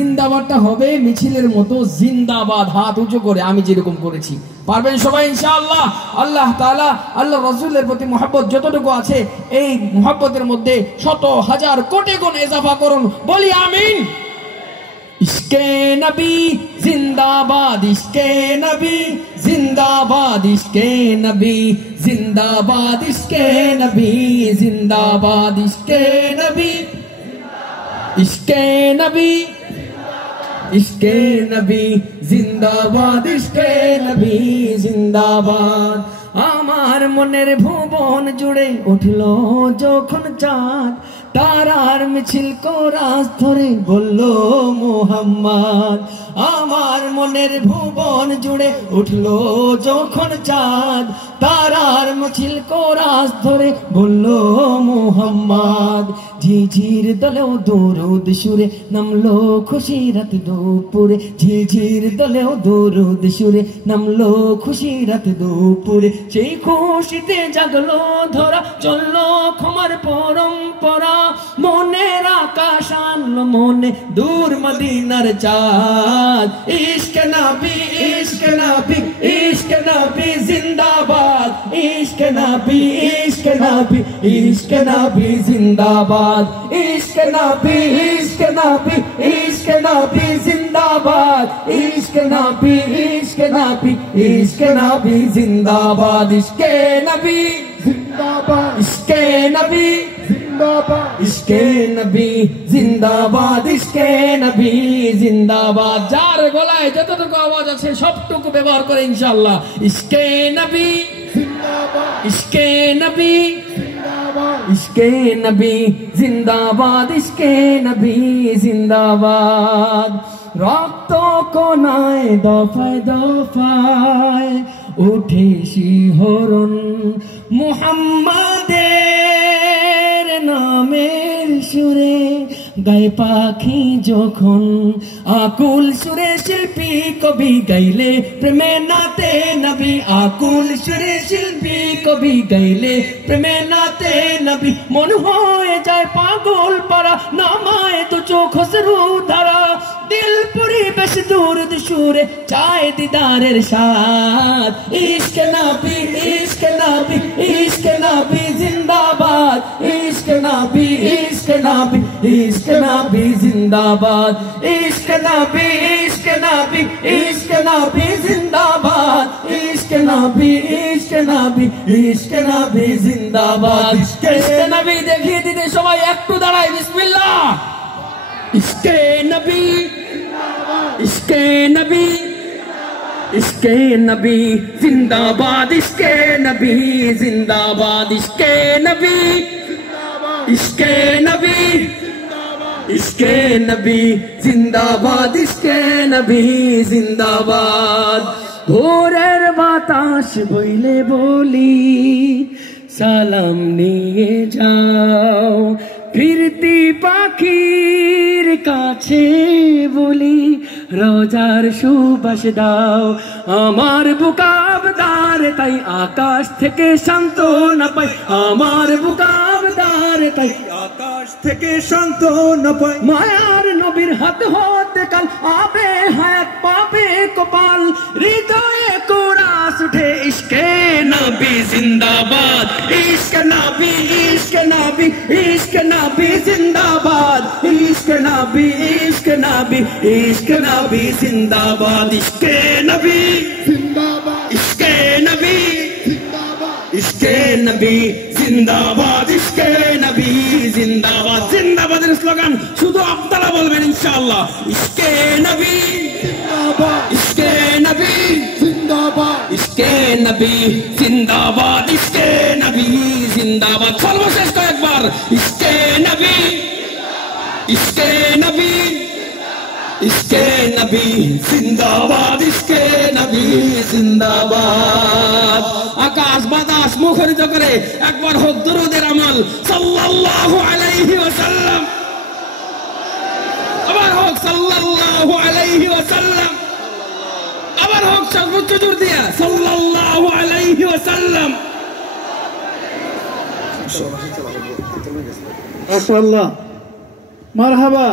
জিন্দাবাদটা হবে মিছিলের মতো জিন্দাবাদ, হাত উঁচু করে আমি যেরকম করেছি। পারবেন সবাই ইনশাআল্লাহ? আল্লাহ তাআলা আল্লাহ রাসূলের প্রতি মহব্বত যতটুকু আছে এই মহব্বতের মধ্যে শত হাজার কোটি গুণ ইজাফা করুন, বলি আমিন। ইশকে নবী জিন্দাবাদ, ইশকে নবী জিন্দাবাদ, ইশকে নবী জিন্দাবাদ, ইশকে নবী জিন্দাবাদ, ইশকে নবী, ইশকে নবী, ইশকে নবী জিন্দাবাদ, ইশকে নবী জিন্দাবাদ। আমার মনের ভুবন জুড়ে উঠলো যখন চাঁদ, তারার মিছিল কোরাস ধরে বলল মুহাম্মদ। আমার মনের ভুবন জুড়ে উঠলো যখন চাঁদ, তারার মিছিল কোরাস ধরে বলল মুহাম্মদ। ঝিঝির দলেও দরুদ সুরে নামলো খুশি রাত দুপুরে, ঝিঝির দলেও দরুদ সুরে নামলো খুশি রাত দুপুরে। সেই খুশিতে জাগলো ধরা, চললো ক্ষমার পরম্পরা, মনের আকাশ আনলো মনে দূর মদিনার চাঁদ। ইশকে নবী, ইশকে নবী, ইশকে নবী জিন্দাবাদ, ইশকে নবী, ইশকে নবী, ইশকে নবী জিন্দাবাদ, ইশকে নবী, ইশকে নবী, ইশকে নবী জিন্দাবাদ, ইশকে নবী, ইশকে নবী, ইশকে নবী জিন্দাবাদ, ইশকে নবী জিন্দাবাদ, ইশকে নবী জিন্দাবাদ, ইশকে নবী জিন্দাবাদ, ইশকে নবী জিন্দাবাদ। যার গলায় যতটুকু আওয়াজ আছে সবটুকু ব্যবহার করে ইনশাআল্লাহ ইশকে নবী জিন্দাবাদ, ইশকে নবী জিন্দাবাদ, ইশকে নবী জিন্দাবাদ, ইশকে নবী জিন্দাবাদ। রক্ত কোনায় দফায় দফায় উঠে শিহরণ, মুহাম্মাদের নামের সুরে গায়ে পাখি যখন, আকুল সুরে শিল্পী কবি গাইলে প্রেমে নাতে নবী, আকুল সুরে শিল্পী কবি গাইলে প্রেমে নাতে নবী। মন হয়ে যায় পাগল পারা, নামায় তো চোখ অশ্রু ধারা, দিল পরিবেশ দুরুদ সুরে চায় দিদারের স্বাদ। ইশকে নবী, ইশকে নবী, ইশকে নবী জিন্দাবাদ, ইশকে নবী, ইশকে নবী, ইশকে নবী জিন্দাবাদ, ইশকে নবী, ইশকে নবী, ইশকে নবী জিন্দাবাদ, ইশকে নবী, ইশকে নবী, ইশকে নবী জিন্দাবাদ। ইশকে নবী দেখিয়ে দিতে সবাই একটু দাঁড়ায়, বিসমিল্লাহ। ইশকে নবী, ইশকে নবী, ইশকে নবী জিন্দাবাদ, ইশকে নবী জিন্দাবাদ, ইশকে নবী, ইশকে নবী, ইশকে নবী জিন্দাবাদ, ইশকে নবী জিন্দাবাদ। ভোরের বাতাস বইলে বলি সালাম নিয়ে যাও, ফিরতি পাখির কাছে বলি রোজার সুবাস দাও। আমার বুকাবদার তাই আকাশ থেকে সান্ত্বনা পাই, আমার বুকাবদার তাই আকাশ থেকে সান্ত্বনা পাই। মায়ার নবীর হাত হতে কাল আবে হায়াত পাবে কপাল, হৃদয়ে কোরাস উঠে ইশকে নবী জিন্দাবাদ, ইশকে নবী, ইশকে নবী, ইশকে নবী জিন্দাবাদ, ইশকে নবী, ইশকে নবী, ইশকে নবী জিন্দাবাদ, ইশকে নবী জিন্দাবাদ, ইশকে নবী জিন্দাবাদ, ইশকে নবী জিন্দাবাদ, ইশকে নবী জিন্দাবাদ। জিন্দাবাদের স্লোগান শুধু আপনারা বলবেন ইনশাআল্লাহ। ইশকে নবী জিন্দাবাদ, ইশকে নবী জিন্দাবাদ, ইশকে নবী জিন্দাবাদ, ইশকে নবী জিন্দাবাদ। সর্বশেষ কয়েকবার ইশকে নবী, ইশকে নবী, ইশকে নবী জিন্দাবাদ, ইশকে নবী জিন্দাবাদ। আকাশ বাতাস মুখরিত করে একবার হোক দুরূদের আমল সাল্লাল্লাহু আলাইহি ওয়াসাল্লাম, আবার হোক সাল্লাল্লাহু আলাইহি ওয়াসাল্লাম, আবার হোক সর্বোচ্চ জোর দিয়া সাল্লাল্লাহু আলাইহি ওয়াসাল্লাম। মাশাআল্লাহ, মারহাবা।